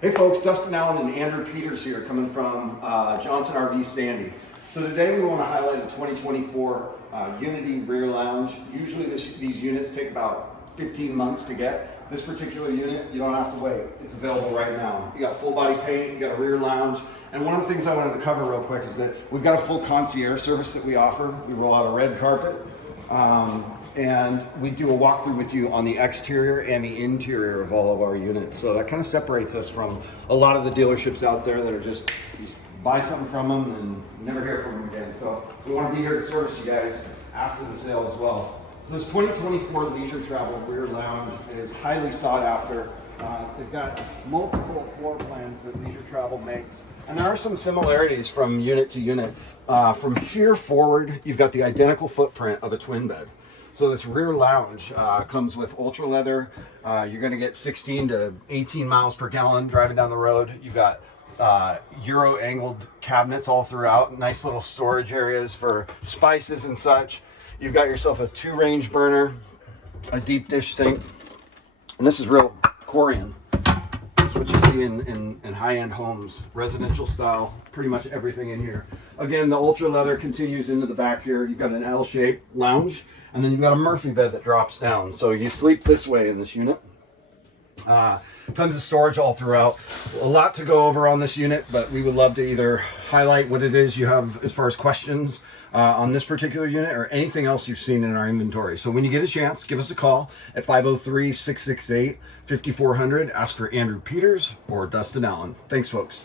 Hey folks, Dustin Allen and Andrew Peters here coming from Johnson RV Sandy. So today we want to highlight a 2024 Unity rear lounge. Usually these units take about 15 months to get. This particular unit, you don't have to wait. It's available right now. You got full body paint, you got a rear lounge. And one of the things I wanted to cover real quick is that we've got a full concierge service that we offer. We roll out a red carpet. And we do a walkthrough with you on the exterior and the interior of all of our units. So that kind of separates us from a lot of the dealerships out there that are just, you buy something from them and never hear from them again. So we want to be here to service you guys after the sale as well. So this 2024 leisure travel rear lounge is highly sought after. They've got multiple floor plans that Leisure Travel makes. And there are some similarities from unit to unit. From here forward, you've got the identical footprint of a twin bed. So this rear lounge comes with Ultraleather. You're going to get 16 to 18 miles per gallon driving down the road. You've got Euro angled cabinets all throughout. Nice little storage areas for spices and such. You've got yourself a 2-range burner, a deep dish sink. And this is real Corian. This is what you see in high-end homes, residential style, pretty much everything in here. Again, the Ultraleather continues into the back here. You've got an L-shaped lounge, and then you've got a Murphy bed that drops down. So you sleep this way in this unit. Tons of storage all throughout. A lot to go over on this unit, but we would love to either highlight what it is you have as far as questions on this particular unit or anything else you've seen in our inventory. So when you get a chance, give us a call at 503-668-5400. Ask for Andrew Peters or Dustin Allen. Thanks, folks.